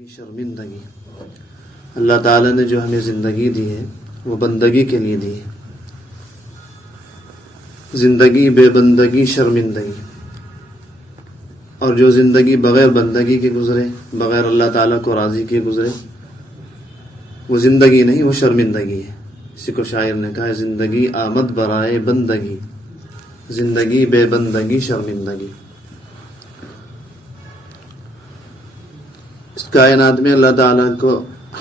شرمندگی اللہ تعالیٰ نے جو ہمیں زندگی دی ہے وہ بندگی کے لیے دی ہے. زندگی بے بندگی شرمندگی، اور جو زندگی بغیر بندگی کے گزرے، بغیر اللہ تعالیٰ کو راضی کے گزرے، وہ زندگی نہیں، وہ شرمندگی ہے. اسی کو شاعر نے کہا ہے، زندگی آمد برائے بندگی، زندگی بے بندگی شرمندگی. اس کائنات میں اللہ تعالیٰ کو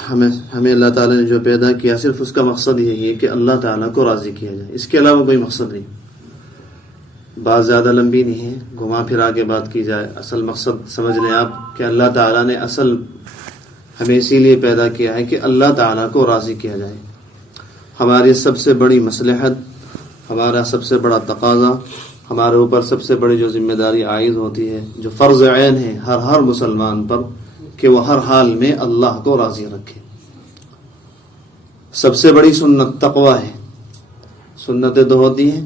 ہمیں اللہ تعالیٰ نے جو پیدا کیا، صرف اس کا مقصد یہی ہے کہ اللہ تعالیٰ کو راضی کیا جائے، اس کے علاوہ کوئی مقصد نہیں. بات زیادہ لمبی نہیں ہے، گھما پھرا کے بات کی جائے، اصل مقصد سمجھ لیں آپ کہ اللہ تعالیٰ نے اصل ہمیں اسی لیے پیدا کیا ہے کہ اللہ تعالیٰ کو راضی کیا جائے. ہماری سب سے بڑی مصلحت، ہمارا سب سے بڑا تقاضا، ہمارے اوپر سب سے بڑی جو ذمہ داری عائد ہوتی ہے، جو فرض عین ہے ہر مسلمان پر، کہ وہ ہر حال میں اللہ کو راضی رکھے. سب سے بڑی سنت تقوی ہے. سنتیں تو ہوتی ہیں،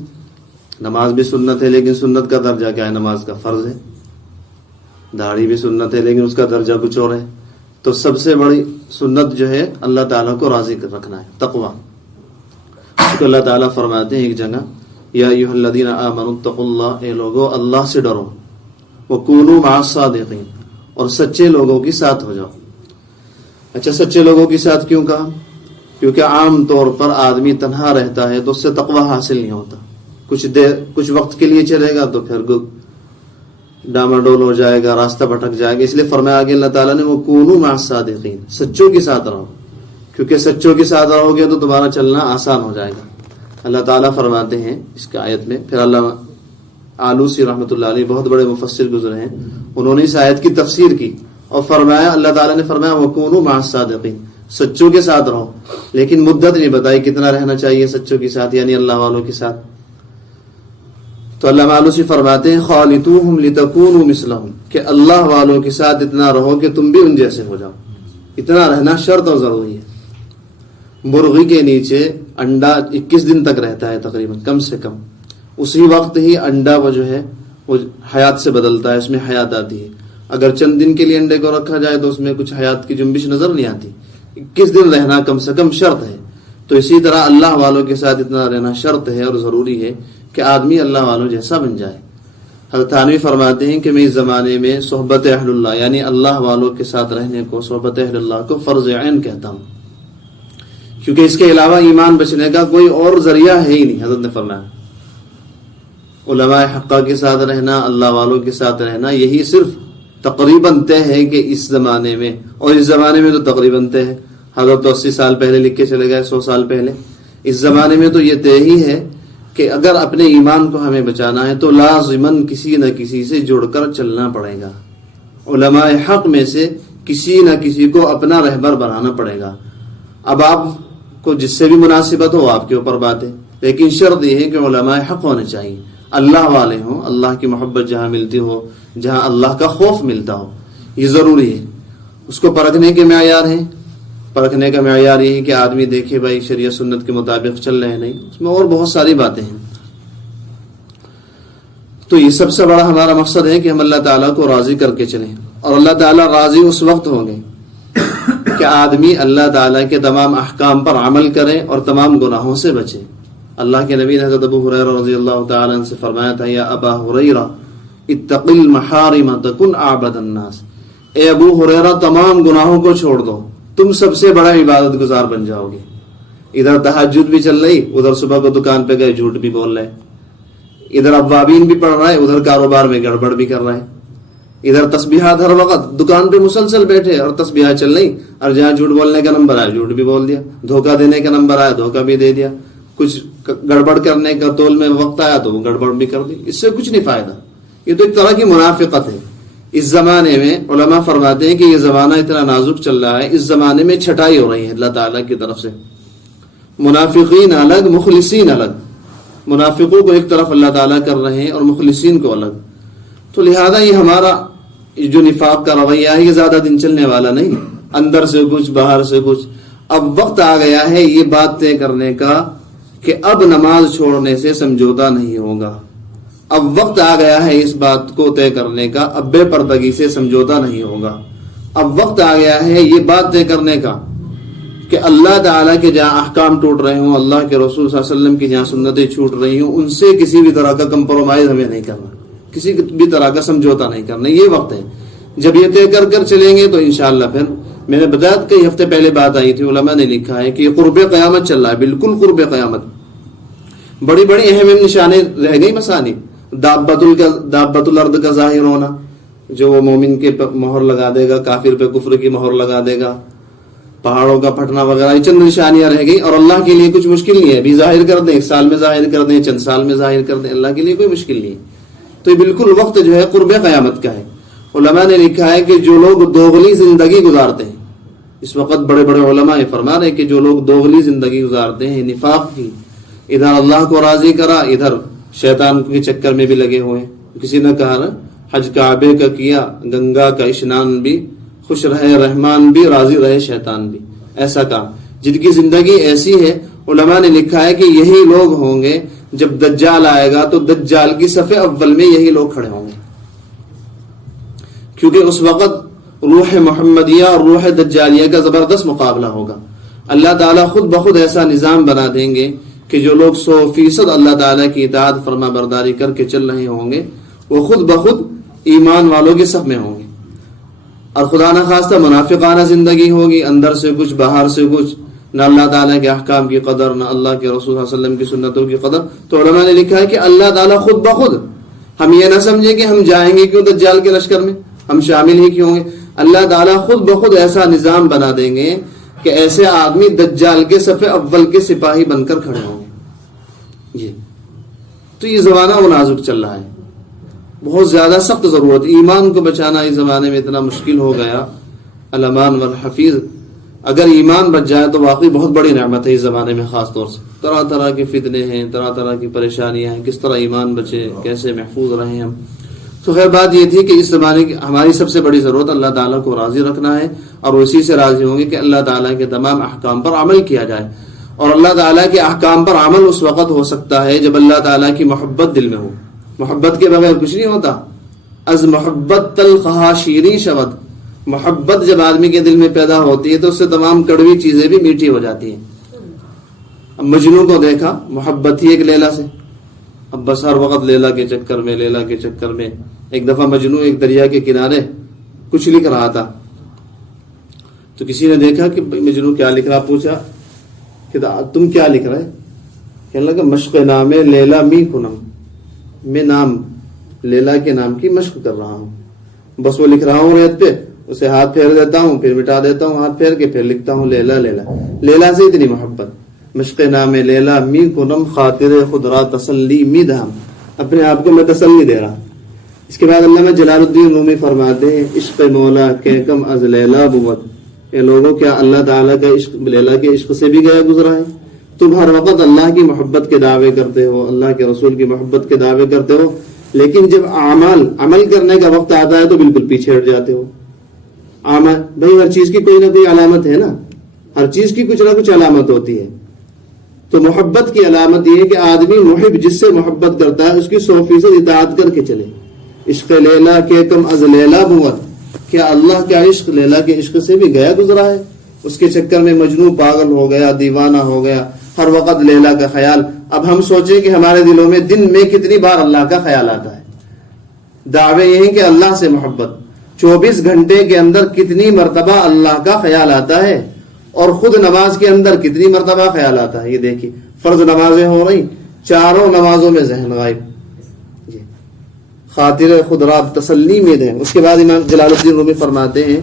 نماز بھی سنت ہے، لیکن سنت کا درجہ کیا ہے؟ نماز کا فرض ہے. داڑھی بھی سنت ہے، لیکن اس کا درجہ کچھ اور ہے. تو سب سے بڑی سنت جو ہے اللہ تعالیٰ کو راضی رکھنا ہے، تقوی. اس کو اللہ تعالیٰ فرماتے ہیں ایک جگہ، یا ایھا الذین آمنوا اتقوا اللہ، اے لوگو اللہ سے ڈرو، وکونوا مع الصادقین، اور سچے لوگوں کے ساتھ ہو جاؤ. اچھا، سچے لوگوں کے ساتھ کیوں کہا؟ کیونکہ عام طور پر آدمی تنہا رہتا ہے تو اس سے تقوی حاصل نہیں ہوتا. کچھ وقت کے لیے چلے گا تو پھر ڈاماڈول ہو جائے گا، راستہ بھٹک جائے گا. اس لیے فرمایا آگے اللہ تعالیٰ نے، وَكُونُوا مَعَ الصَّادِقِينَ، سچوں کے ساتھ رہو، کیونکہ سچوں کے ساتھ رہو گے تو تمہارا چلنا آسان ہو جائے گا. اللہ تعالیٰ فرماتے ہیں اس کی آیت میں. پھر علامہ آلوسی رحمۃ اللہ علیہ بہت بڑے مفسر گزرے ہیں، انہوں نے اس آیت کی تفسیر کی اور فرمایا، اللہ تعالیٰ نے فرمایا وَكُونُوا مَعَ الصَّادِقِينَ، سچوں کے ساتھ رہو. لیکن مدت نہیں بتائی کتنا رہنا چاہیے سچوں کے ساتھ، یعنی اللہ والوں کے ساتھ. تو اللہ آلوسی فرماتے ہیں خالطوہم لتکونوا مثلہم، کہ اللہ والوں کے ساتھ اتنا رہو کہ تم بھی ان جیسے ہو جاؤ. اتنا رہنا شرط اور ضروری ہے. مرغی کے نیچے انڈا 21 دن تک رہتا ہے تقریباً، کم سے کم. اسی وقت ہی انڈا وہ جو ہے وہ حیات سے بدلتا ہے، اس میں حیات آتی ہے. اگر چند دن کے لیے انڈے کو رکھا جائے تو اس میں کچھ حیات کی جنبش نظر نہیں آتی. 21 دن رہنا کم سے کم شرط ہے. تو اسی طرح اللہ والوں کے ساتھ اتنا رہنا شرط ہے اور ضروری ہے کہ آدمی اللہ والوں جیسا بن جائے. حضرت تھانوی فرماتے ہیں کہ میں اس زمانے میں صحبت اہل اللہ، یعنی اللہ والوں کے ساتھ رہنے کو، صحبت اہل اللہ کو فرض عین کہتا ہوں، کیونکہ اس کے علاوہ ایمان بچنے کا کوئی اور ذریعہ ہے ہی نہیں. حضرت نے فرمایا علماء حقہ کے ساتھ رہنا، اللہ والوں کے ساتھ رہنا، یہی صرف تقریباً طے ہے کہ اس زمانے میں، اور اس زمانے میں تو تقریباً طے ہے. حضرت تو 80 سال پہلے لکھ کے چلے گئے، 100 سال پہلے. اس زمانے میں تو یہ طے ہی ہے کہ اگر اپنے ایمان کو ہمیں بچانا ہے تو لازماً کسی نہ کسی سے جڑ کر چلنا پڑے گا. علماء حق میں سے کسی نہ کسی کو اپنا رہبر بنانا پڑے گا. اب آپ کو جس سے بھی مناسبت ہو آپ کے اوپر بات ہے، لیکن شرط یہ ہے کہ علماء حق ہونے چاہیے، اللہ والے ہوں، اللہ کی محبت جہاں ملتی ہو، جہاں اللہ کا خوف ملتا ہو. یہ ضروری ہے. اس کو پرکھنے کے معیار ہیں. پرکھنے کا معیار یہ ہے کہ آدمی دیکھے بھائی شریعت سنت کے مطابق چل رہے ہیں نہیں، اس میں اور بہت ساری باتیں ہیں. تو یہ سب سے بڑا ہمارا مقصد ہے کہ ہم اللہ تعالیٰ کو راضی کر کے چلیں. اور اللہ تعالیٰ راضی اس وقت ہوں گے کہ آدمی اللہ تعالیٰ کے تمام احکام پر عمل کرے اور تمام گناہوں سے بچے. اللہ کے نبی نے حضرت ابو ہریرہ رضی اللہ تعالیٰ عنہ سے فرمایا تھا، یا ابا ہریرہ اتق المحارم تکن اعبد الناس، اے ابو ہریرہ تمام گناہوں کو چھوڑ دو، تم سب سے بڑا عبادت گزار بن جاؤ گے. ادھر تہجد بھی چل رہی، ادھر صبح کو دکان پہ گئے جھوٹ بھی بول رہے، ادھر اوابین بھی پڑھ رہا ہے، ادھر کاروبار میں گڑبڑ بھی کر رہا ہے، ادھر تسبیحات ہر وقت، دکان پہ مسلسل بیٹھے اور تسبیحات چل رہی، اور جہاں جھوٹ بولنے کا نمبر آیا جھوٹ بھی بول دیا، دھوکہ دینے کا نمبر آیا دھوکہ بھی دے دیا، کچھ گڑبڑ کرنے کا تول میں وقت آیا تو وہ گڑبڑ بھی کر دی. اس سے کچھ نہیں فائدہ. یہ تو ایک طرح کی منافقت ہے. اس زمانے میں علماء فرماتے ہیں کہ یہ زمانہ اتنا نازک چل رہا ہے، اس زمانے میں چھٹائی ہو رہی ہے اللہ تعالیٰ کی طرف سے. منافقین الگ، مخلصین الگ. منافقوں کو ایک طرف اللہ تعالیٰ کر رہے ہیں اور مخلصین کو الگ. تو لہذا یہ ہمارا جو نفاق کا رویہ ہے یہ زیادہ دن چلنے والا نہیں. اندر سے کچھ باہر سے کچھ. اب وقت آ گیا ہے یہ بات طے کرنے کا کہ اب نماز چھوڑنے سے سمجھوتا نہیں ہوگا. اب وقت آ گیا ہے اس بات کو طے کرنے کا، اب بے پردگی سے سمجھوتا نہیں ہوگا. اب وقت آ گیا ہے یہ بات طے کرنے کا کہ اللہ تعالیٰ کے جہاں احکام ٹوٹ رہے ہوں، اللہ کے رسول صلی اللہ علیہ وسلم کی جہاں سنتیں چھوٹ رہی ہوں، ان سے کسی بھی طرح کا کمپرومائز ہمیں نہیں کرنا، کسی بھی طرح کا سمجھوتا نہیں کرنا. یہ وقت ہے جب یہ طے کر چلیں گے تو انشاءاللہ. پھر میں نے بتایا کئی ہفتے پہلے بات آئی تھی، علماء نے لکھا ہے کہ یہ قرب قیامت چل رہا ہے، بالکل قرب قیامت. بڑی بڑی اہم نشانیں رہ گئی مسانی. دابت الارض کا ظاہر ہونا، جو وہ مومن کے مہر لگا دے گا، کافر پہ کفر کی مہر لگا دے گا. پہاڑوں کا پھٹنا وغیرہ، یہ چند نشانیاں رہ گئی، اور اللہ کے لیے کچھ مشکل نہیں ہے. ابھی ظاہر کر دیں، 1 سال میں ظاہر کر دیں، چند سال میں ظاہر کر دیں، اللہ کے لیے کوئی مشکل نہیں ہے. تو یہ بالکل وقت جو ہے قرب قیامت کا ہے. علماء نے لکھا ہے کہ جو لوگ دوغلی زندگی گزارتے ہیں، اس وقت بڑے بڑے علماء یہ فرما رہے ہیں کہ جو لوگ دوغلی زندگی گزارتے ہیں، نفاق کی، ادھر اللہ کو راضی کرا، ادھر شیطان کے چکر میں بھی لگے ہوئے ہیں. کسی نے کہا نا، حج کعبے کا کیا، گنگا کا اشنان بھی، خوش رہے رحمان بھی، راضی رہے شیطان بھی. ایسا کام جن کی زندگی ایسی ہے، علماء نے لکھا ہے کہ یہی لوگ ہوں گے جب دجال آئے گا تو دجال کی صف اول میں یہی لوگ کھڑے ہوں گے، کیونکہ اس وقت روح محمدیہ اور روح دجالیہ کا زبردست مقابلہ ہوگا. اللہ تعالیٰ خود بخود ایسا نظام بنا دیں گے کہ جو لوگ 100% اللہ تعالیٰ کی اطاعت فرما برداری کر کے چل رہے ہوں گے، وہ خود بخود ایمان والوں کے صف میں ہوں گے. اور خدا نہ خواستہ منافقانہ زندگی ہوگی، اندر سے کچھ باہر سے کچھ، نہ اللہ تعالیٰ کے احکام کی قدر، نہ اللہ کے رسول صلی اللہ علیہ وسلم کی سنتوں کی قدر. تو علماء نے لکھا ہے کہ اللہ تعالیٰ خود بخود، ہم یہ نہ سمجھیں کہ ہم جائیں گے کیوں دجال کے لشکر میں، ہم شامل ہی کیوں گے. اللہ تعالیٰ خود بخود ایسا نظام بنا دیں گے کہ ایسے آدمی دجال کے صف اول کے سپاہی بن کر کھڑے ہوں گے. تو یہ زمانہ وہ نازک چل رہا ہے، بہت زیادہ سخت ضرورت. ایمان کو بچانا اس زمانے میں اتنا مشکل ہو گیا. الامان والحفیظ، اگر ایمان بچ جائے تو واقعی بہت بڑی نعمت ہے اس زمانے میں. خاص طور سے طرح طرح کے فتنے ہیں، طرح طرح کی پریشانیاں ہیں، کس طرح ایمان بچے، کیسے محفوظ رہیں ہم. تو خیر بات یہ تھی کہ اس زمانے کی ہماری سب سے بڑی ضرورت اللہ تعالیٰ کو راضی رکھنا ہے، اور اسی سے راضی ہوں گے کہ اللہ تعالیٰ کے تمام احکام پر عمل کیا جائے. اور اللہ تعالیٰ کے احکام پر عمل اس وقت ہو سکتا ہے جب اللہ تعالیٰ کی محبت دل میں ہو. محبت کے بغیر کچھ نہیں ہوتا. از محبت تلخہا شیریں شود، محبت جب آدمی کے دل میں پیدا ہوتی ہے تو اس سے تمام کڑوی چیزیں بھی میٹھی ہو جاتی ہیں. اب مجنوں کو دیکھا، محبت تھی ایک لیلا سے، اب بس ہر وقت لیلا کے چکر میں، لیلا کے چکر میں. ایک دفعہ مجنوں ایک دریا کے کنارے کچھ لکھ رہا تھا، تو کسی نے دیکھا کہ مجنوں کیا لکھ رہا، پوچھا کہ تم کیا لکھ رہے؟ کہنے لگا مشق نام لیلا می کنم، میں نام لیلا کے نام کی مشق کر رہا ہوں، بس وہ لکھ رہا ہوں ریت پہ، اسے ہاتھ پھیر دیتا ہوں، پھر مٹا دیتا ہوں ہاتھ پھیر کے، پھر لکھتا ہوں لیلا لیلا. لیلا سے اتنی محبت. مشق نام لیلا می کنم خاطر خود را تسلی می دہم، اپنے آپ کو میں تسلی دے رہا. اس کے بعد علامہ جلال الدین رومی فرماتے ہیں عشق مولا کہ کم از لیلا بود. اے لوگوں، کیا اللہ تعالیٰ کا عشق لیلا کے عشق سے بھی گیا گزرا ہے؟ تم ہر وقت اللہ کی محبت کے دعوے کرتے ہو، اللہ کے رسول کی محبت کے دعوے کرتے ہو، لیکن جب عمل کرنے کا وقت آتا ہے تو بالکل پیچھے ہٹ جاتے ہو. بھائی ہر چیز کی کوئی نہ کوئی علامت ہے نا، ہر چیز کی کچھ نہ کچھ علامت ہوتی ہے. تو محبت کی علامت یہ ہے کہ آدمی محب جس سے محبت کرتا ہے اس کی 100% اطاعت کر کے چلے. عشق لیلا کے کم از لیلا بود، کیا اللہ کا عشق لیلا کے عشق سے بھی گیا گزرا ہے؟ اس کے چکر میں مجنون پاگل ہو گیا، دیوانہ ہو گیا، ہر وقت لیلا کا خیال. اب ہم سوچیں کہ ہمارے دلوں میں دن میں کتنی بار اللہ کا خیال آتا ہے. دعوے یہ ہیں کہ اللہ سے محبت 24 گھنٹے کے اندر کتنی مرتبہ اللہ کا خیال آتا ہے، اور خود نماز کے اندر کتنی مرتبہ خیال آتا ہے. یہ دیکھیے فرض نمازیں ہو رہی، چاروں نمازوں میں ذہن غائب، خاطر خود را تسلی میں دیں. اس کے بعد امام جلال الدین رومی فرماتے ہیں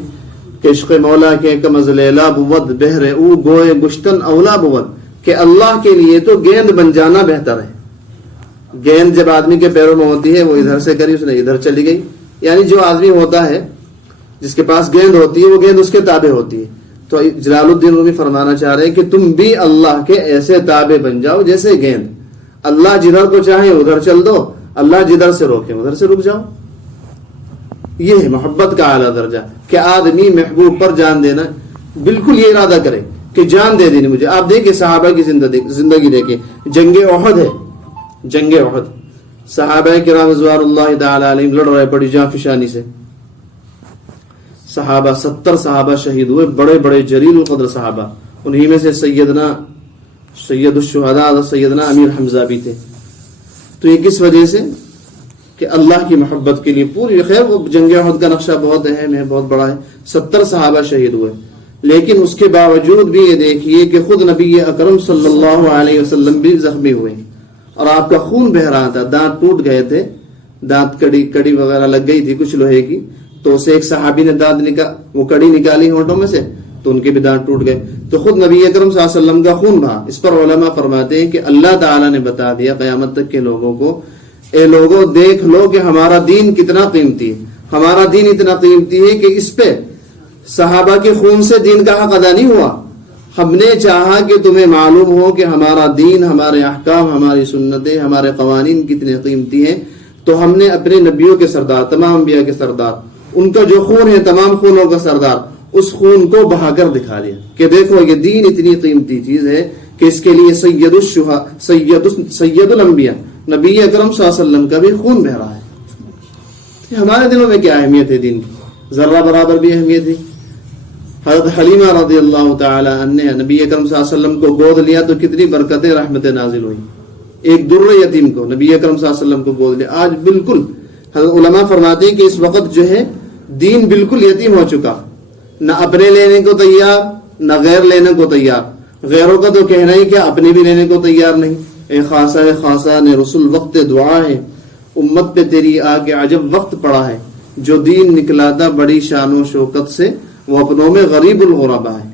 کہ عشق مولا کے کم از لیلا بود بہر او گوئے گشتن اولا بود، کہ اللہ کے لیے تو گیند بن جانا بہتر ہے. گیند جب آدمی کے پیروں میں ہوتی ہے، وہ ادھر سے کری، اس نے ادھر چلی گئی. یعنی جو آدمی ہوتا ہے جس کے پاس گیند ہوتی ہے، وہ گیند اس کے تابع ہوتی ہے. تو جلال الدین رومی فرمانا چاہ رہے ہیں کہ تم بھی اللہ کے ایسے تابع بن جاؤ جیسے گیند. اللہ جدھر کو چاہے ادھر چل دو، اللہ جدھر سے روکے ادھر سے رک جاؤ. یہ ہے محبت کا اعلیٰ درجہ کہ آدمی محبوب پر جان دینا، بالکل یہ ارادہ کرے کہ جان دے دینی مجھے. آپ دیکھیں صحابہ کی زندگی دیکھیں. جنگ احد ہے، جنگ احد، صحابہ کرام رضوان اللہ تعالی علیہم لڑ رہے پڑی جاں فشانی سے. صحابہ 70 صحابہ شہید ہوئے، بڑے بڑے جلیل القدر صحابہ، انہی میں سے سید الشہداء سیدنا امیر حمزہ بھی تھے۔ تو یہ کس وجہ سے کہ اللہ کی محبت کے لیے پوری، خیر وہ جنگ احد کا نقشہ بہت اہم ہے، بہت بڑا ہے، 70 صحابہ شہید ہوئے، لیکن اس کے باوجود بھی یہ دیکھیے کہ خود نبی اکرم صلی اللہ علیہ وسلم بھی زخمی ہوئے اور آپ کا خون بہ رہا تھا، دانت ٹوٹ گئے تھے، دانت کڑی وغیرہ لگ گئی تھی کچھ لوہے کی، تو اسے ایک صحابی نے وہ کڑی نکالی ہونٹوں میں سے تو ان کے بھی دانت ٹوٹ گئے، تو خود نبی اکرم صلی اللہ علیہ وسلم کا خون بہا۔ اس پر علماء فرماتے ہیں کہ اللہ تعالیٰ نے بتا دیا قیامت تک کے لوگوں کو، اے لوگوں دیکھ لو کہ ہمارا دین کتنا قیمتی ہے، ہمارا دین اتنا قیمتی ہے کہ اس پہ صحابہ کے خون سے دین کا حق ادا نہیں ہوا۔ ہم نے چاہا کہ تمہیں معلوم ہو کہ ہمارا دین، ہمارے احکام، ہماری سنتیں، ہمارے قوانین کتنے قیمتی ہیں، تو ہم نے اپنے نبیوں کے سردار، تمام انبیاء کے سردار، ان کا جو خون ہے تمام خونوں کا سردار، اس خون کو بہا کر دکھا دیا کہ دیکھو یہ دین اتنی قیمتی چیز ہے کہ اس کے لیے سید الانبیاء نبی اکرم صلی اللہ علیہ وسلم کا بھی خون بہ رہا ہے۔ ہمارے دلوں میں کیا اہمیت ہے دین کی؟ ذرہ برابر بھی اہمیت ہے۔ حضرت حلیمہ رضی اللہ تعالی عنہ نے نبی اکرم صلی اللہ علیہ وسلم کو گود لیا تو کتنی برکتیں رحمتیں نازل ہوئی۔ ایک در یتیم کو نبی اکرم صلی اللہ علیہ وسلم کو گود لیا۔ آج بالکل علماء فرماتے ہیں کہ اس وقت جو ہے دین بالکل یتیم ہو چکا، نہ اپنے لینے کو تیار نہ غیر لینے کو تیار، غیروں کا تو کہنا ہی کیا، اپنے بھی لینے کو تیار نہیں۔ اے خاصا نے رسول وقت دعا ہے، امت پہ تیری آگے عجب وقت پڑا ہے، جو دین نکلا تھا بڑی شان و شوکت سے وہ اپنوں میں غریب الغربا ہے۔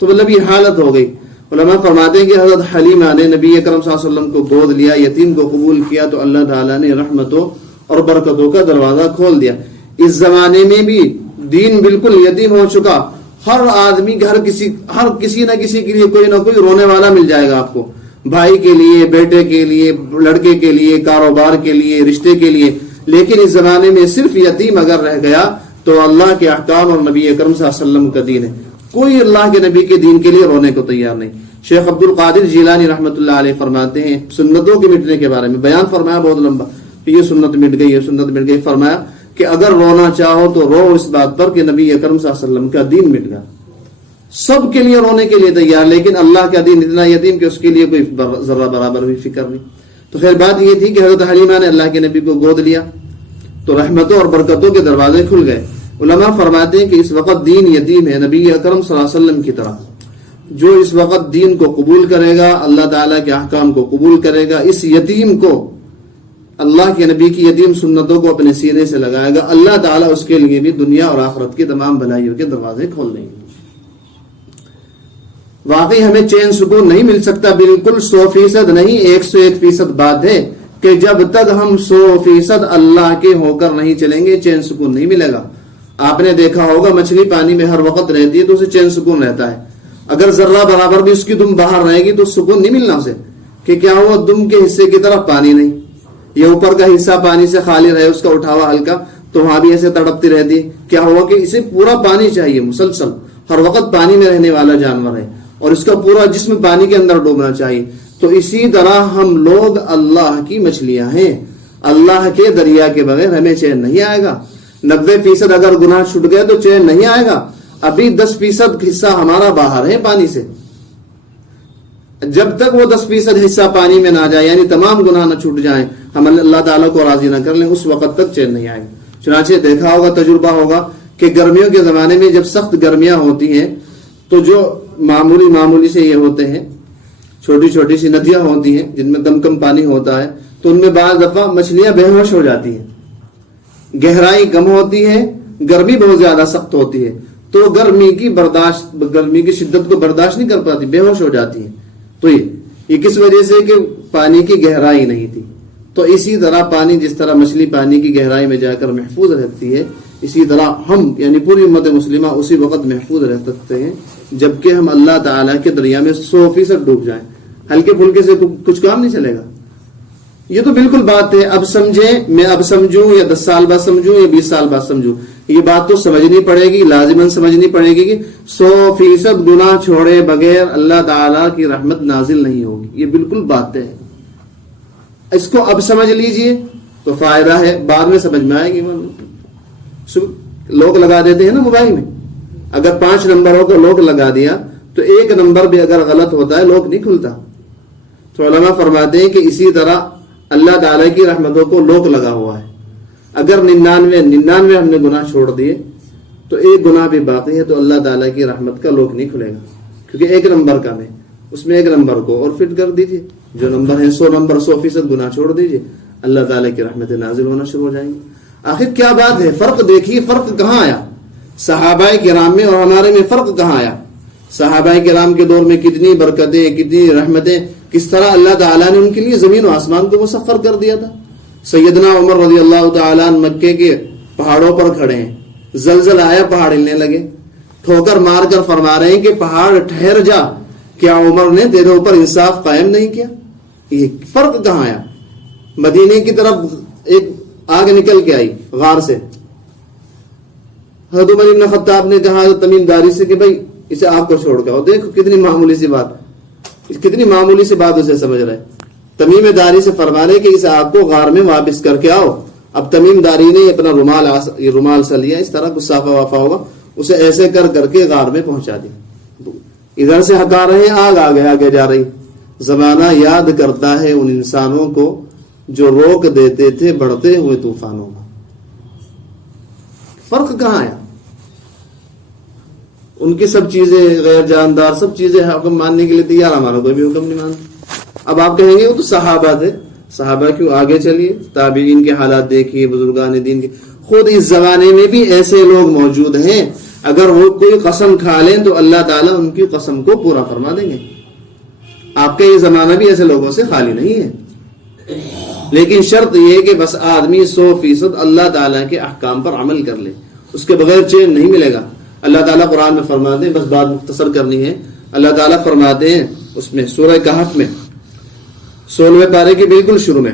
تو مطلب یہ حالت ہو گئی۔ علماء فرماتے ہیں کہ حضرت حلیمہ نے نبی اکرم صلی اللہ علیہ وسلم کو گود لیا، یتیم کو قبول کیا، تو اللہ تعالیٰ نے رحمتوں اور برکتوں کا دروازہ کھول دیا۔ اس زمانے میں بھی دین بالکل یتیم ہو چکا، ہر آدمی ہر کسی نہ کسی کے لیے کوئی نہ کوئی رونے والا مل جائے گا آپ کو، بھائی کے لیے، بیٹے کے لیے، لڑکے کے لیے، کاروبار کے لیے، رشتے کے لیے۔ لیکن اس زمانے میں صرف یتیم اگر رہ گیا تو اللہ کے احکام اور نبی اکرم صلی اللہ علیہ وسلم کا دین ہے، کوئی اللہ کے نبی کے دین کے لیے رونے کو تیار نہیں۔ شیخ عبد القادر جیلانی رحمۃ اللہ علیہ فرماتے ہیں سنتوں کے مٹنے کے بارے میں بیان فرمایا بہت لمبا، یہ سنت مٹ گئی، یہ سنت مٹ گئی، فرمایا کہ اگر رونا چاہو تو رو اس بات پر کہ نبی اکرم صلی اللہ علیہ وسلم کا دین مٹ گیا۔ سب کے لیے رونے کے لیے تیار، لیکن اللہ کا دین اتنا یتیم کہ اس کے لیے کوئی ذرہ برابر بھی فکر نہیں۔ تو خیر بات یہ تھی کہ حضرت حلیمہ نے اللہ کے نبی کو گود لیا تو رحمتوں اور برکتوں کے دروازے کھل گئے۔ علماء فرماتے ہیں کہ اس وقت دین یتیم ہے نبی اکرم صلی اللہ علیہ وسلم کی طرح۔ جو اس وقت دین کو قبول کرے گا، اللہ تعالیٰ کے احکام کو قبول کرے گا، اس یتیم کو، اللہ کے نبی کی یتیم سنتوں کو اپنے سینے سے لگائے گا، اللہ تعالیٰ اس کے لیے بھی دنیا اور آخرت کے تمام بھلائیوں کے دروازے کھول دیں گے۔ واقعی ہمیں چین سکون نہیں مل سکتا، بالکل 100% نہیں، 101% بات ہے کہ جب تک ہم 100% اللہ کے ہو کر نہیں چلیں گے چین سکون نہیں ملے گا۔ آپ نے دیکھا ہوگا مچھلی پانی میں ہر وقت رہتی ہے تو اسے چین سکون رہتا ہے، اگر ذرہ برابر بھی اس کی دم باہر رہے گی تو سکون نہیں ملنا اسے، کہ کیا ہوا دم کے حصے کی طرف پانی نہیں، یہ اوپر کا حصہ پانی سے خالی رہے، اس کا اٹھاوا ہلکا، تو وہاں بھی ایسے تڑپتی رہتی ہے۔ کیا ہوا کہ اسے پورا پانی چاہیے، مسلسل ہر وقت پانی میں رہنے والا جانور ہے اور اس کا پورا جسم پانی کے اندر ڈوبنا چاہیے۔ تو اسی طرح ہم لوگ اللہ کی مچھلیاں ہیں، اللہ کے دریا کے بغیر ہمیں چین نہیں آئے گا۔ 90% اگر گناہ چھوٹ گئے تو چین نہیں آئے گا، ابھی 10% حصہ ہمارا باہر ہے پانی سے۔ جب تک وہ 10% حصہ پانی میں نہ جائے، یعنی تمام گناہ نہ چھوٹ جائیں، ہم اللہ تعالیٰ کو راضی نہ کر لیں، اس وقت تک چین نہیں آئے گا۔ چنانچہ دیکھا ہوگا، تجربہ ہوگا کہ گرمیوں کے زمانے میں جب سخت گرمیاں ہوتی ہیں تو جو معمولی سے یہ ہوتے ہیں، چھوٹی چھوٹی سی ندیاں ہوتی ہیں جن میں کم پانی ہوتا ہے، تو ان میں بعض دفعہ مچھلیاں بے ہوش ہو جاتی ہیں، گہرائی کم ہوتی ہے، گرمی بہت زیادہ سخت ہوتی ہے، تو گرمی کی شدت کو برداشت نہیں کر پاتی، بے ہوش ہو جاتی ہیں۔ تو یہ کس وجہ سے کہ پانی کی گہرائی نہیں تھی۔ تو اسی طرح پانی، جس طرح مچھلی پانی کی گہرائی میں جا کر محفوظ رہتی ہے، اسی طرح ہم یعنی پوری امت مسلمہ اسی وقت محفوظ رہ سکتے ہیں جبکہ ہم اللہ تعالیٰ کے دریا میں 100% ڈوب جائیں۔ ہلکے پھلکے سے کچھ کام نہیں چلے گا۔ یہ تو بالکل بات ہے، اب سمجھیں، میں اب سمجھوں یا 10 سال بعد سمجھوں یا 20 سال بعد سمجھوں، یہ بات تو سمجھنی پڑے گی، لازماً سمجھنی پڑے گی کہ 100% گناہ چھوڑے بغیر اللہ تعالیٰ کی رحمت نازل نہیں ہوگی، یہ بالکل بات ہے۔ اس کو اب سمجھ لیجئے تو فائدہ ہے، بعد میں سمجھ میں آئے گی۔ لوک لگا دیتے ہیں نا موبائل میں, اگر 5 نمبروں کو لوک لگا دیا تو 1 نمبر بھی اگر غلط ہوتا ہے لوک نہیں کھلتا. تو علماء فرماتے ہیں کہ اسی طرح اللہ تعالیٰ کی رحمتوں کو لوک لگا ہوا ہے. اگر 99 ہم نے گناہ چھوڑ دیے تو 1 گناہ بھی باقی ہے تو اللہ تعالیٰ کی رحمت کا لوک نہیں کھلے گا, کیونکہ 1 نمبر کا میں اس میں 1 نمبر کو اور فٹ کر دیجیے, جو نمبر ہے 100 نمبر 100% گناہ چھوڑ دیجیے, اللہ تعالیٰ کی رحمتیں نازل ہونا شروع ہو جائیں گی. آخر کیا بات ہے, فرق دیکھیے, فرق کہاں آیا صحابہ کرام میں اور ہمارے میں, فرق کہاں آیا. صحابہ کرام کے دور میں کتنی برکتیں, کتنی رحمتیں, کس طرح اللہ تعالیٰ نے ان کے لیے زمین و آسمان کو مسخر کر دیا تھا. سیدنا عمر رضی اللہ تعالیٰ عنہ مکے کے پہاڑوں پر کھڑے ہیں, زلزلہ آیا, پہاڑ ہلنے لگے, ٹھوکر مار کر فرما رہے ہیں کہ پہاڑ ٹھہر جا, کیا عمر نے تیرے اوپر انصاف قائم نہیں کیا. یہ فرق کہاں آیا. مدینے کی طرف ایک آگ نکل کے آئی غار سے, حضرت عمر بن خطاب نے کہا تمیم داری سے کہ بھائی اسے آگ کو چھوڑ کے آؤ. دیکھو کتنی معمولی سی بات, کتنی معمولی سی بات اسے سمجھ رہے. تمیم داری سے فرما رہے کہ اس آگ کو غار میں واپس کر کے آؤ. اب تمیم داری نے اپنا رومال سا لیا, اس طرح کچھ صافہ وافا ہوگا, اسے ایسے کر کر کے غار میں پہنچا دیا. ادھر سے ہٹا رہے ہیں, آگ آگے جا رہی. زمانہ یاد کرتا ہے ان انسانوں کو جو روک دیتے تھے بڑھتے ہوئے طوفانوں کو. فرق کہاں آیا. ان کی سب چیزیں غیر جاندار, سب چیزیں حکم ماننے کے لیے تیار, ہمارا کوئی بھی حکم نہیں مانتا. اب آپ کہیں گے وہ تو صحابہ تھے, صحابہ کیوں, آگے چلیے تابعین کے حالات دیکھیے, بزرگان دین کے. خود اس زمانے میں بھی ایسے لوگ موجود ہیں, اگر وہ کوئی قسم کھا لیں تو اللہ تعالیٰ ان کی قسم کو پورا فرما دیں گے. آپ کا یہ زمانہ بھی ایسے لوگوں سے خالی نہیں ہے. لیکن شرط یہ کہ بس آدمی 100% اللہ تعالیٰ کے احکام پر عمل کر لے, اس کے بغیر چین نہیں ملے گا. اللہ تعالیٰ قرآن میں فرماتے ہیں, بس بات مختصر کرنی ہے, اللہ تعالیٰ فرماتے ہیں اس میں سورہ کہف میں 16ویں پارے کے بالکل شروع میں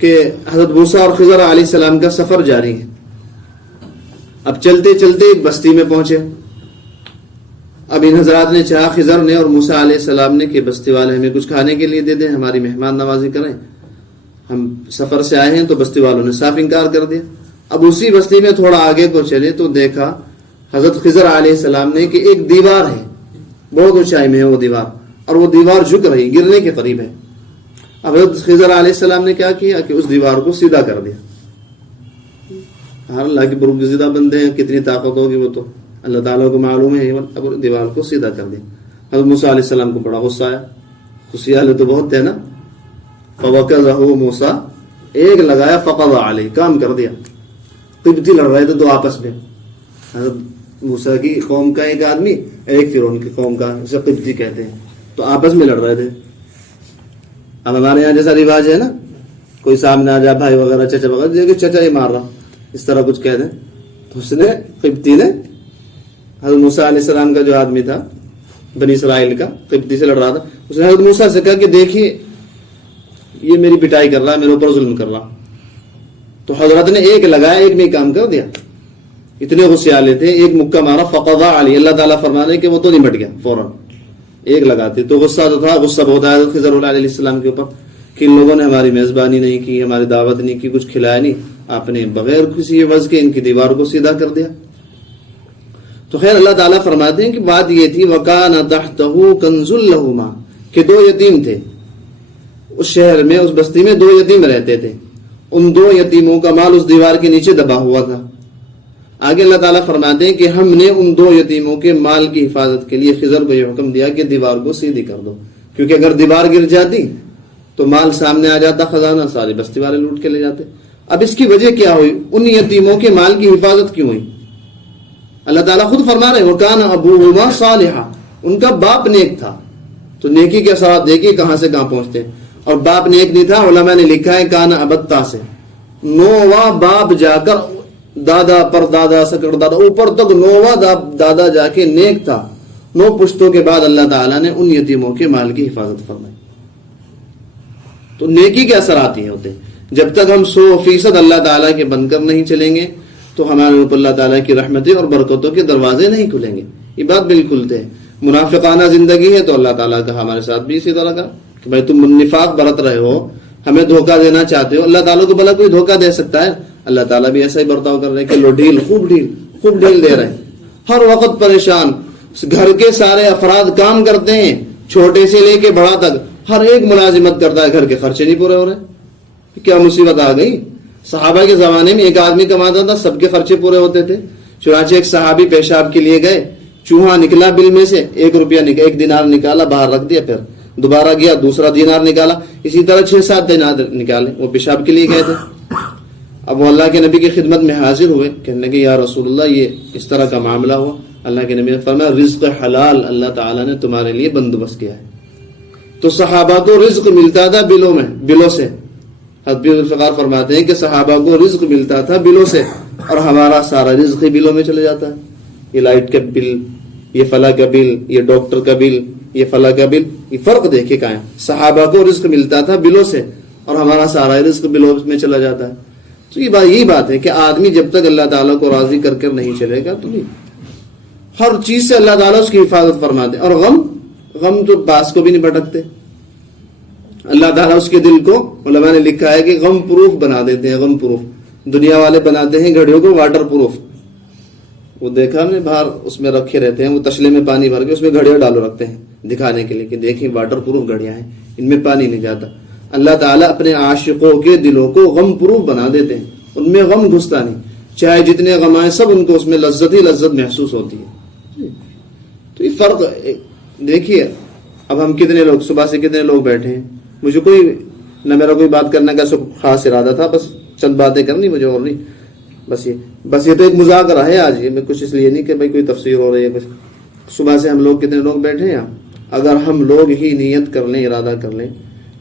کہ حضرت موسیٰ اور خضر علیہ السلام کا سفر جاری ہے. اب چلتے چلتے ایک بستی میں پہنچے. اب ان حضرات نے چاہا, خضر نے اور موسیٰ علیہ السلام نے, کہ بستی والے ہمیں کچھ کھانے کے لیے دے دیں, ہماری مہمان نوازی کریں, ہم سفر سے آئے ہیں. تو بستی والوں نے صاف انکار کر دیا. اب اسی بستی میں تھوڑا آگے کو چلے تو دیکھا حضرت خضر علیہ السلام نے کہ ایک دیوار ہے, بہت اونچائی میں ہے وہ دیوار, اور وہ دیوار جھک رہی, گرنے کے قریب ہے. اب حضرت خضر علیہ السلام نے کیا کیا کہ اس دیوار کو سیدھا کر دیا. اللہ کے برگزیدہ بندے ہیں, کتنی طاقت ہوگی وہ تو اللہ تعالیٰ کو معلوم ہے. اب دیوار کو سیدھا کر دیا. حضرت موسیٰ علیہ السلام کو بڑا غصہ آیا, خوشی والے تو بہت تھے نا. فوقظہ موسیٰ, ایک لگایا, فقض علیہ, کام کر دیا. قبطی لڑ رہے تھے تو آپس میں, حضرت موسیٰ کی قوم کا ایک آدمی, ایک پھر ان کی قوم کا, اسے قبطی کہتے ہیں, تو آپس میں لڑ رہے تھے. اب ہمارے یہاں جیسا رواج ہے نا, کوئی سامنے آ جا بھائی وغیرہ, چچا وغیرہ, چچا ہی مار رہا, اس طرح کچھ کہہ دیں. تو اس نے, قبطی نے, حضرت موسیٰ علیہ السلام کا جو آدمی تھا بنی اسرائیل کا, قبطی سے لڑ رہا تھا, اس نے حضرت موسیٰ سے کہا کہ دیکھیے یہ میری پٹائی کر رہا ہے, میرے اوپر ظلم کر رہا. تو حضرت نے ایک لگایا, ایک میں کام کر دیا. اتنے غصے والے تھے, ایک مکہ مارا, فقض علیہ, اللہ تعالیٰ فرما رہے کہ وہ تو نمٹ گیا فوراً, ایک لگاتے. تو غصہ تو تھا, غصہ بہت آیا خضر علیہ السلام کے اوپر کہ ان لوگوں نے ہماری میزبانی نہیں کی, ہماری دعوت نہیں کی, کچھ کھلایا نہیں, آپ نے بغیر کسی عوض کے ان کی دیوار کو سیدھا کر دیا. تو خیر اللہ تعالیٰ فرماتے ہیں کہ بات یہ تھی, وَكَانَ تَحْتَهُ كَنْزٌ لَهُمَا, کہ 2 یتیم تھے اس شہر میں, اس بستی میں 2 یتیم رہتے تھے. ان 2 یتیموں کا مال اس دیوار کے نیچے دبا ہوا تھا. آگے اللہ تعالیٰ فرماتے ہیں کہ ہم نے ان 2 یتیموں کے مال کی حفاظت کے لیے خضر کو یہ حکم دیا کہ دیوار کو سیدھی کر دو, کیونکہ اگر دیوار گر جاتی تو مال سامنے آ جاتا, خزانہ ساری بستی والے لوٹ کے لے جاتے. اب اس کی وجہ کیا ہوئی, ان یتیموں کے مال کی حفاظت کیوں ہوئی؟ اللہ تعالیٰ خود فرما رہے ہیں وَكَانَ أَبُوهُمَا صَالِحًا, ان کا باپ نیک تھا. تو نیکی کے اثرات دیکھیے کہاں سے کہاں پہنچتے ہیں. اور باپ نیک نہیں تھا, علماء نے لکھا ہے کانا ابتا سے 9واں باپ جا کر دادا پر دادا سکڑ دادا اوپر تک 9واں دادا جا کے نیک تھا. 9 پشتوں کے بعد اللہ تعالیٰ نے ان یتیموں کے مال کی حفاظت فرمائی. تو نیکی کے اثرات ہی ہوتے. جب تک ہم 100% اللہ تعالیٰ کے بن کر نہیں چلیں گے تو ہمارے اوپر اللہ تعالیٰ کی رحمتیں اور برکتوں کے دروازے نہیں کھلیں گے. یہ بات بالکل طے. منافقانہ زندگی ہے تو اللہ تعالیٰ کا ہمارے ساتھ بھی اسی طرح کا کہ بھائی تم نفاق برت رہے ہو, ہمیں دھوکہ دینا چاہتے ہو. اللہ تعالیٰ کو بھلا کوئی دھوکہ دے سکتا ہے؟ اللہ تعالیٰ بھی ایسا ہی برتاؤ کر رہے ہیں کہ لو ڈھیل خوب ڈھیل دے رہے ہیں، ہر وقت پریشان. گھر کے سارے افراد کام کرتے ہیں، چھوٹے سے لے کے بڑا تک ہر ایک ملازمت کرتا ہے، گھر کے خرچے نہیں پورے ہو رہے. کیا مصیبت آ گئی. صحابہ کے زمانے میں ایک آدمی کماتا تھا، سب کے خرچے پورے ہوتے تھے. چنانچہ ایک صحابی پیشاب کے لیے گئے، چوہا نکلا بل میں سے، 1 روپیہ ایک دینار نکالا، باہر رکھ دیا، پھر دوبارہ گیا دوسرا دینار نکالا، اسی طرح 6-7 دینار نکالے. وہ پیشاب کے لیے گئے تھے. اب وہ اللہ کے نبی کی خدمت میں حاضر ہوئے، کہنے لگے یا رسول اللہ یہ اس طرح کا معاملہ ہوا. اللہ کے نبی نے فرمایا رزق حلال اللہ تعالیٰ نے تمہارے لیے بندوبست کیا ہے. تو صحابہ کو رزق ملتا تھا بلوں سے. حضرت ذوالفقار فرماتے ہیں کہ صحابہ کو رزق ملتا تھا بلوں سے، اور ہمارا سارا رزق ہی بلوں میں چلے جاتا ہے. یہ لائٹ کا بل، یہ فلاں کا بل، یہ ڈاکٹر کا بل، یہ فلاں کا بل. یہ فرق دیکھے کہاں ہے. صحابہ کو رزق ملتا تھا بلوں سے، اور ہمارا سارا رزق بلوں میں چلا جاتا ہے. تو یہی بات ہے کہ آدمی جب تک اللہ تعالیٰ کو راضی کر نہیں چلے گا تو ہر چیز سے اللہ تعالیٰ اس کی حفاظت فرماتے. اور غم تو باس کو بھی نہیں بھٹکتے. اللہ تعالیٰ اس کے دل کو، علماء نے لکھا ہے کہ غم پروف بنا دیتے ہیں. غم پروف دنیا والے بناتے ہیں گھڑیوں کو واٹر پروف. وہ دیکھا ہم نے باہر اس میں رکھے رہتے ہیں، وہ تشلے میں پانی بھر کے اس میں گھڑیاں ڈالو رکھتے ہیں دکھانے کے لیے کہ دیکھیں واٹر پروف گھڑیاں ہیں، ان میں پانی نہیں جاتا. اللہ تعالیٰ اپنے عاشقوں کے دلوں کو غم پروف بنا دیتے ہیں، ان میں غم گھستا نہیں. چاہے جتنے غم آئے سب ان کو اس میں لذت ہی لذت محسوس ہوتی ہے. تو یہ فرق دیکھیے. اب ہم کتنے لوگ صبح سے کتنے لوگ بیٹھے ہیں. مجھے نہ میرا کوئی بات کرنے کا خاص ارادہ تھا، بس چند باتیں کرنی مجھے، اور نہیں. بس یہ تو ایک مذاکرہ ہے آج. یہ میں کچھ اس لیے نہیں کہ بھائی کوئی تفسیر ہو رہی ہے. بس صبح سے ہم لوگ کتنے لوگ بیٹھے ہیں. اگر ہم لوگ ہی نیت کر لیں، ارادہ کر لیں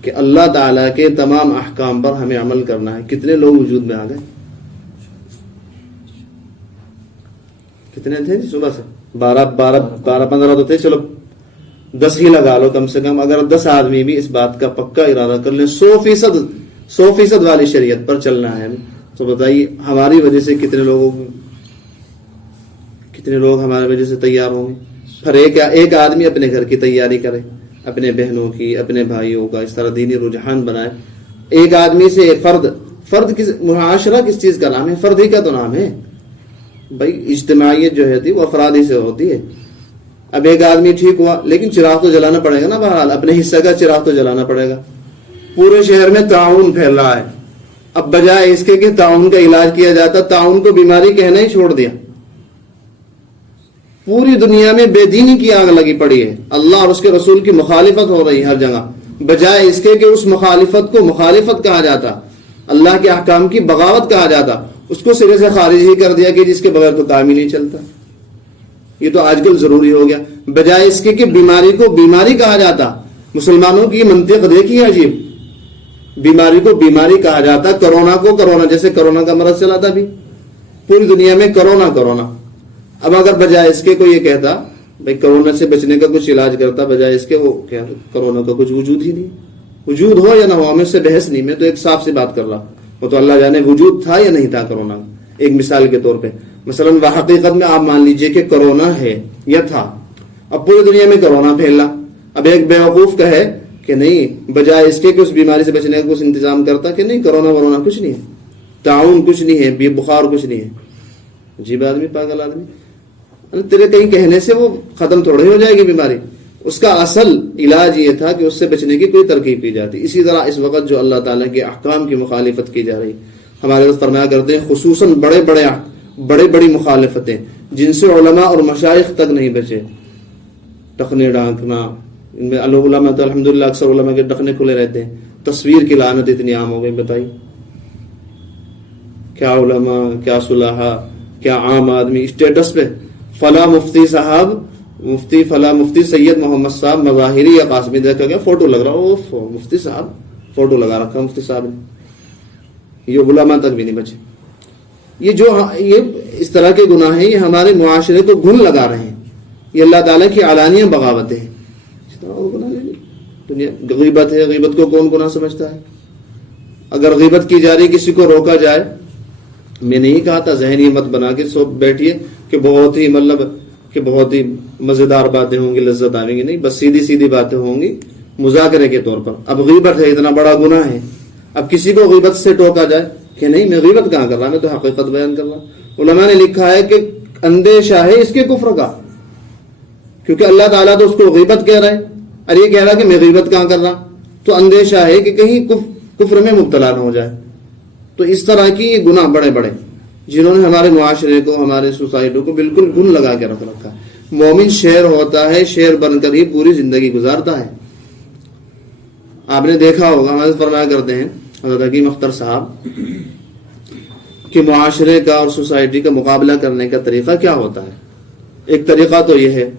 کہ اللہ تعالیٰ کے تمام احکام پر ہمیں عمل کرنا ہے، کتنے لوگ وجود میں آ گئے. کتنے تھے جی صبح سے؟ 12-15 تو تھے. چلو 10 ہی لگا لو کم سے کم. اگر 10 آدمی بھی اس بات کا پکا ارادہ کر لیں 100% والی شریعت پر چلنا ہے، تو بتائیے ہماری وجہ سے کتنے لوگ ہماری وجہ سے تیار ہوں گے. پھر ایک آدمی اپنے گھر کی تیاری کرے، اپنے بہنوں کی، اپنے بھائیوں کا، اس طرح دینی رجحان بنائے. ایک آدمی سے فرد کس معاشرہ کس چیز کا نام ہے؟ فرد ہی کا تو نام ہے بھائی. اجتماعیت جو ہے وہ افراد ہی سے ہوتی ہے. اب ایک آدمی ٹھیک ہوا، لیکن چراغ تو جلانا پڑے گا نا. بہرحال اپنے حصے کا چراغ تو جلانا پڑے گا. پورے شہر میں تعاون پھیل رہا ہے. اب بجائے اس کے کہ تعاون کا علاج کیا جاتا، تعاون کو بیماری کہنا ہی چھوڑ دیا. پوری دنیا میں بے دینی کی آگ لگی پڑی ہے. اللہ اور اس کے رسول کی مخالفت ہو رہی ہے ہر جگہ. بجائے اس کے کہ اس مخالفت کو مخالفت کہا جاتا، اللہ کے احکام کی بغاوت کہا جاتا، اس کو سرے سے خارج ہی کر دیا کہ جس کے بغیر تو کام ہی نہیں چلتا. یہ تو آج کل ضروری ہو گیا. بجائے اس کے کہ بیماری کو بیماری کہا جاتا. مسلمانوں کی منطق دیکھیے عجیب. بیماری کو بیماری کہا جاتا، کرونا کو کرونا، جیسے کرونا کا مرض چلا تھا بھی پوری دنیا میں کرونا. اب اگر بجائے اس کے کوئی یہ کہتا بھائی کرونا سے بچنے کا کچھ علاج کرتا، بجائے اس کے وہ کیا کرونا کا کچھ وجود ہی نہیں. وجود ہو یا نہ ہو ہمیں اس سے بحث نہیں. میں تو ایک صاف سی بات کر رہا. وہ تو اللہ جانے وجود تھا یا نہیں تھا کرونا. ایک مثال کے طور پہ مثلا حقیقت میں آپ مان لیجئے کہ کرونا ہے یا تھا. اب پوری دنیا میں کرونا پھیلا. اب ایک بیوقوف کہے کہ نہیں، بجائے اس کے کہ اس بیماری سے بچنے کا کچھ انتظام کرتا کہ نہیں کرونا ورونا کچھ نہیں ہے، تعاون کچھ نہیں ہے، بخار کچھ نہیں ہے. عجیب آدمی، پاگل آدمی. تیرے کہیں کہنے سے وہ ختم تھوڑی ہو جائے گی بیماری. اس کا اصل علاج یہ تھا کہ اس سے بچنے کی کوئی ترکیب کی جاتی. اسی طرح اس وقت جو اللہ تعالیٰ کے احکام کی مخالفت کی جا رہی، ہمارے دوست فرمایا کرتے ہیں خصوصاً بڑی مخالفتیں جن سے علماء اور مشائخ تک نہیں بچے. ٹخنے ڈانکنا، ان میں علماء تو الحمدللہ اکثر علماء کے ٹخنے کھلے رہتے ہیں. تصویر کی لعنت اتنی عام ہو گئی. بتائیے کیا علماء، کیا صلاحہ، کیا عام آدمی اسٹیٹس پہ فلاں مفتی صاحب، فلاں مفتی سید محمد صاحب مظاہری یا قاسمی دیکھا گیا فوٹو لگ رہا ہو، مفتی صاحب فوٹو لگا رکھا مفتی صاحب نے. یہ علماء تک بھی نہیں بچے. یہ اس طرح کے گناہ ہیں، یہ ہمارے معاشرے کو گھن لگا رہے ہیں. یہ اللہ تعالیٰ کی علانیہ بغاوتیں ہیں. دنیا غیبت ہے، غیبت کو کون گناہ سمجھتا ہے؟ اگر غیبت کی جا رہی کسی کو روکا جائے، میں نہیں کہا تھا ذہنی مت بنا کے سو بیٹھیے کہ بہت ہی مزیدار باتیں ہوں گی، لذت آئیں گی. نہیں، بس سیدھی باتیں ہوں گی مذاکرے کے طور پر. اب غیبت ہے، اتنا بڑا گناہ ہے. اب کسی کو غیبت سے ٹوکا جائے کہ نہیں میں غیبت کہاں کر رہا، میں تو حقیقت بیان کر رہا. علماء نے لکھا ہے کہ اندیشہ ہے اس کے کفر کا، کیونکہ اللہ تعالیٰ تو اس کو غیبت کہہ رہا ہے اور یہ کہہ رہا کہ میں غیبت کہاں کر رہا، تو اندیشہ ہے کہ کہیں کفر میں مبتلا نہ ہو جائے. تو اس طرح کی یہ گناہ بڑے بڑے جنہوں نے ہمارے معاشرے کو، ہمارے سوسائٹی کو بالکل گن لگا کے رکھ رکھا. مومن شیر ہوتا ہے، شیر بن کر ہی پوری زندگی گزارتا ہے. آپ نے دیکھا ہوگا، ہمارے فرمایا کرتے ہیں حضرت حکیم اختر صاحب کہ معاشرے کا اور سوسائٹی کا مقابلہ کرنے کا طریقہ کیا ہوتا ہے. ایک طریقہ تو یہ ہے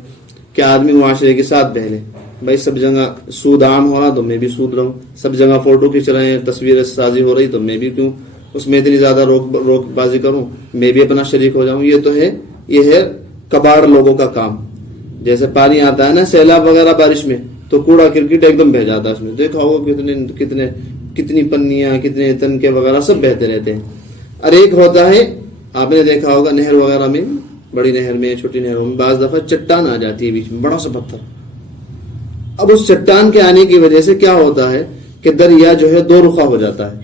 کہ آدمی معاشرے کے ساتھ بہلے، بھائی سب جگہ سود عام ہو رہا تو میں بھی سود رہوں، سب جگہ فوٹو کھینچ رہے ہیں، تصویر سازی ہو رہی تو میں بھی کیوں اس میں اتنی زیادہ روک بازی کروں، میں بھی اپنا شریک ہو جاؤں. یہ ہے کباڑ لوگوں کا کام. جیسے پانی آتا ہے نا سیلاب وغیرہ بارش میں، تو کوڑا کرکٹ ایک دم بہ جاتا ہے اس میں، دیکھا ہوگا کتنی پنیاں، کتنے تنکے وغیرہ سب بہتے رہتے ہیں. اور ایک ہوتا ہے، آپ نے دیکھا ہوگا نہر وغیرہ میں، بڑی نہر میں، چھوٹی نہروں میں بعض دفعہ چٹان آ جاتی ہے بیچ میں، بڑا سا پتھر. اب اس چٹان کے آنے کی وجہ سے کیا ہوتا ہے کہ دریا جو ہے دو رخا ہو جاتا ہے،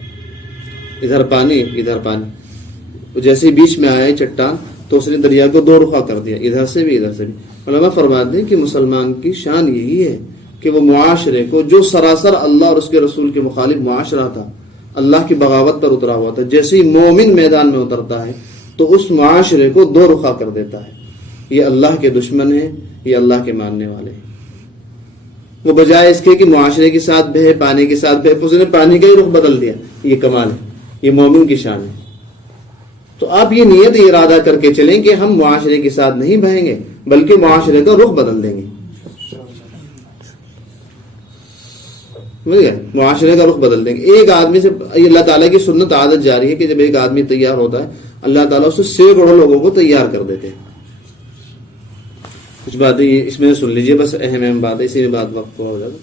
ادھر پانی ادھر پانی. جیسے بیچ میں آیا چٹان تو اس نے دریا کو دو رخا کر دیا، ادھر سے بھی ادھر سے بھی. علماء فرماتے ہیں کہ مسلمان کی شان یہی ہے کہ وہ معاشرے کو، جو سراسر اللہ اور اس کے رسول کے مخالف معاشرہ تھا، اللہ کی بغاوت پر اترا ہوا تھا، جیسے ہی مومن میدان میں اترتا ہے تو اس معاشرے کو دو رخا کر دیتا ہے. یہ اللہ کے دشمن ہیں، یہ اللہ کے ماننے والے ہیں. وہ بجائے اس کے کہ معاشرے کے ساتھ بہے، پانی کے ساتھ بہے، اس نے پانی کا ہی رخ بدل دیا. یہ کمال ہے، یہ مومن کی شان ہے. تو آپ یہ نیت ارادہ کر کے چلیں کہ ہم معاشرے کے ساتھ نہیں بہیں گے بلکہ معاشرے کا رخ بدل دیں گے. معاشرے کا رخ بدل دیں گے. ایک آدمی سے اللہ تعالیٰ کی سنت عادت جاری ہے کہ جب ایک آدمی تیار ہوتا ہے اللہ تعالیٰ اسے سینکڑوں لوگوں کو تیار کر دیتے ہیں. کچھ باتیں اس میں سن لیجئے، بس اہم بات ہے، اسی میں بات وقت ہو جاتا.